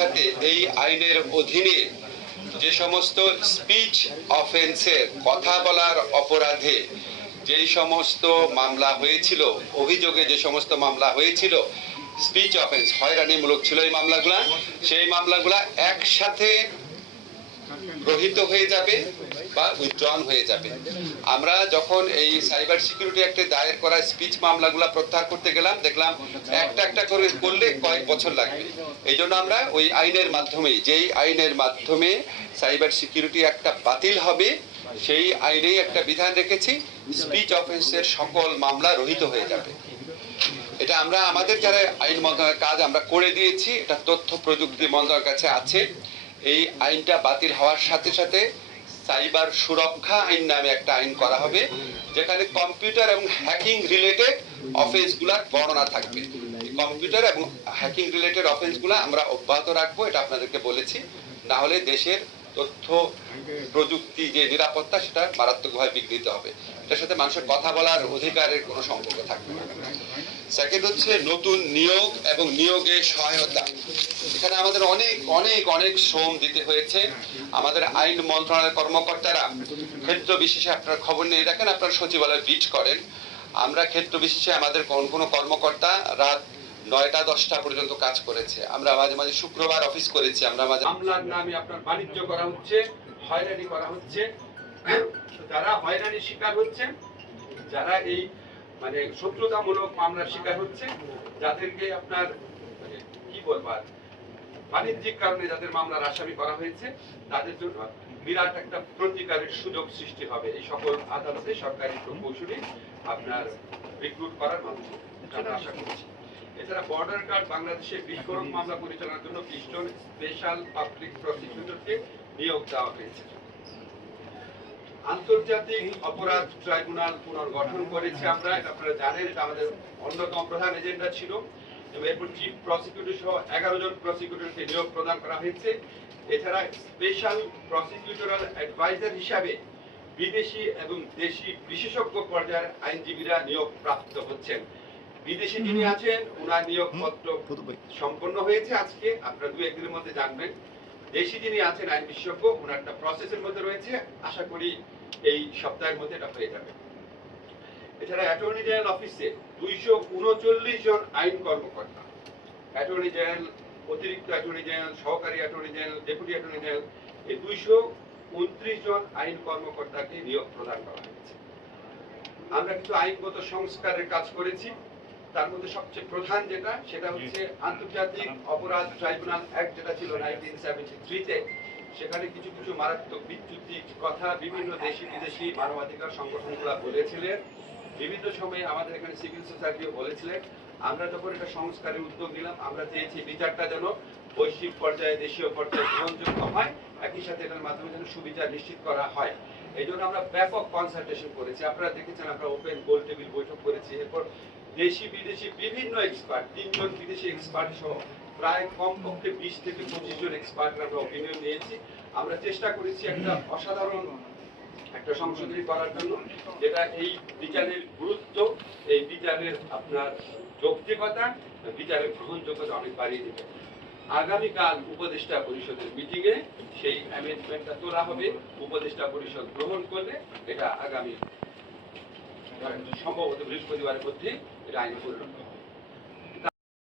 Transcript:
সাথে এই আইনের অধীনে যে সমস্ত স্পিচ অফেন্সের, কথা বলার অপরাধে যেই সমস্ত মামলা হয়েছিল, অভিযোগে যে সমস্ত মামলা হয়েছিল, স্পিচ অফেন্স হয়রানিমূলক ছিল এই মামলাগুলা, সেই মামলাগুলা একসাথে রহিত হয়ে যাবে বা উইথড্রন হয়ে যাবে। আমরা যখন এই সাইবার সিকিউরিটি অ্যাক্টে দায়ের করা স্পিচ মামলাগুলো প্রত্যাহার করতে গেলাম, দেখলাম একটা একটা করে করলে কয়েক বছর লাগবে। এই জন্য আমরা ওই আইনের মাধ্যমেই, যেই আইনের মাধ্যমে সাইবার সিকিউরিটি অ্যাক্টটা বাতিল হবে, সেই আইনেই একটা বিধান রেখেছি, স্পিচ অফেন্সের সকল মামলা রহিত হয়ে যাবে। এটা আমরা আমাদের যারা আইন মন্ত্রণালয়ের কাজ আমরা করে দিয়েছি, এটা তথ্য প্রযুক্তি মন্ত্রণালয়ের কাছে আছে। এই আইনটা বাতিল হওয়ার সাথে সাথে সাইবার সুরক্ষা আইন নামে একটা আইন করা হবে, যেখানে কম্পিউটার এবং হ্যাকিং রিলেটেড অফেন্সগুলোর বর্ণনা থাকবে। কম্পিউটার এবং হ্যাকিং রিলেটেড অফেন্সগুলো আমরা অব্যাহত রাখবো, এটা আপনাদেরকে বলেছি। না হলে দেশের তথ্য প্রযুক্তি যে নিরাপত্তা, সেটা মারাত্মকভাবে বিঘ্নিত হবে। এটার সাথে মানুষের কথা বলার অধিকারের কোনো সম্পর্ক থাকবে না। সেকেন্ড হচ্ছে নতুন নিয়োগ এবং নিয়োগে সহায়তা। এখানে আমাদের অনেক অনেক অনেক শ্রম দিতে হয়েছে। আমাদের আইন মন্ত্রণালয়ের কর্মকর্তারা ক্ষেত্র বিশেষে, আপনার খবর নিয়ে রাখেন, আপনার সচিবালয় বিট করেন, আমরা ক্ষেত্র বিশেষে আমাদের কোনো কর্মকর্তা রাত 9টা-10টা পর্যন্ত কাজ করেছে। আমরা মাঝে মাঝে শুক্রবার অফিস করেছি। আমরা মাঝে মামলার নামে আপনার বাণিজ্য করা হচ্ছে, হয়রানি করা হচ্ছে। যারা হয়রানির শিকার হচ্ছে, যারা এই মানে শত্রুতামূলক মামলার শিকার হচ্ছে, যাদেরকে আপনার কি বলবার বাণিজ্যিক কারণে যাদের মামলার আসামি করা হয়েছে, তাদের জন্য বিরাট একটা প্রতিকারের সুযোগ সৃষ্টি হবে এই সকল আদালতে সরকারি প্রকৌশলী আপনার রিক্রুট করার মাধ্যমে, আমরা আশা করছি। এছাড়া বর্ডার গার্ড বাংলাদেশে বিস্ফোরক মামলা পরিচালনার জন্য 20 জন স্পেশাল পাবলিক প্রসিকিউটরকে নিয়োগ দেওয়া হয়েছে। আন্তর্জাতিক অপরাধ ট্রাইব্যুনাল পুনর্গঠন করেছি আমরা, এটা আপনারা জানেন, এটা আমাদের অন্যতম প্রধান এজেন্ডা ছিল। এবং এরপর চিফ প্রসিকিউটর সহ 11 জন প্রসিকিউটরকে নিয়োগ প্রদান করা হয়েছে। এছাড়া স্পেশাল প্রসিকিউটরাল অ্যাডভাইজার হিসাবে বিদেশি এবং দেশি বিশেষজ্ঞ পর্যায়ের আইনজীবীরা নিয়োগ প্রাপ্ত হচ্ছেন। বিদেশি যিনি আছেন, ওনার নিয়োগপত্র সম্পন্ন হয়েছে আজকে, আপনারা 2-1 দিনের মধ্যে জানবেন। দেশি যিনি আছেন আইন বিশেষজ্ঞ, ওনার একটা প্রসেসের মধ্যে রয়েছে, আশা করি এই সপ্তাহের মধ্যে এটা হয়ে যাবে। এছাড়া অ্যাটর্নি জেনারেল অফিসে 239 জন আইন কর্মকর্তা, অ্যাটর্নি জেনারেল, অতিরিক্ত অ্যাটর্নি জেনারেল, সহকারী attorney general, deputy attorney general, এই 229 জন আইন কর্মকর্তাকে নিয়োগ প্রদান করা হয়েছে। আমরা কিছু আইনগত সংস্কারের কাজ করেছি। তার মধ্যে সবচেয়ে প্রধান যেটা, সেটা হচ্ছে আন্তর্জাতিক অপরাধ ট্রাইব্যুনাল অ্যাক্ট, যেটা ছিল 1973-তে। সেখানে কিছু কিছু মারাত্মক বিচ্যুতিক কথা বিভিন্ন দেশি বিদেশি মানবাধিকার সংগঠনগুলো বলেছিলেন। বিভিন্ন সময়ে আমাদের এখানে সিভিল সোসাইটিও বলেছিলেন। আমরা যখন এটা সংস্কারের উদ্যোগ নিলাম, আমরা চেয়েছি বিচারটা যেন বৈশ্বিক পর্যায়ে, দেশীয় পর্যায়ে গ্রহণযোগ্য হয়, একই সাথে এটার মাধ্যমে যেন সুবিচার নিশ্চিত করা হয়। এই জন্য আমরা ব্যাপক কনসালটেশন করেছি। আপনারা দেখেছেন, আমরা ওপেন গোল টেবিল বৈঠক করেছি। এরপর দেশি বিদেশি বিভিন্ন এক্সপার্ট, 3 জন বিদেশি এক্সপার্ট সহ প্রায় কমপক্ষে 20 থেকে 25 জন এক্সপার্ট আমরা অপিনিয়ন নিয়েছি। আমরা চেষ্টা করেছি একটা অসাধারণ একটা সংশোধনী করার জন্য, যেটা এই বিচারের গুরুত্ব, এই বিচারের আপনার যৌক্তিকতা, বিচারের গ্রহণযোগ্যতা অনেক বাড়িয়ে দেবে। আগামীকাল উপদেষ্টা পরিষদের মিটিংয়ে সেই অ্যামেন্ডমেন্টটা তোলা হবে। উপদেষ্টা পরিষদ গ্রহণ করলে এটা আগামী সম্ভবত বৃহস্পতিবারের মধ্যে এটা আইন পরিণত হবে।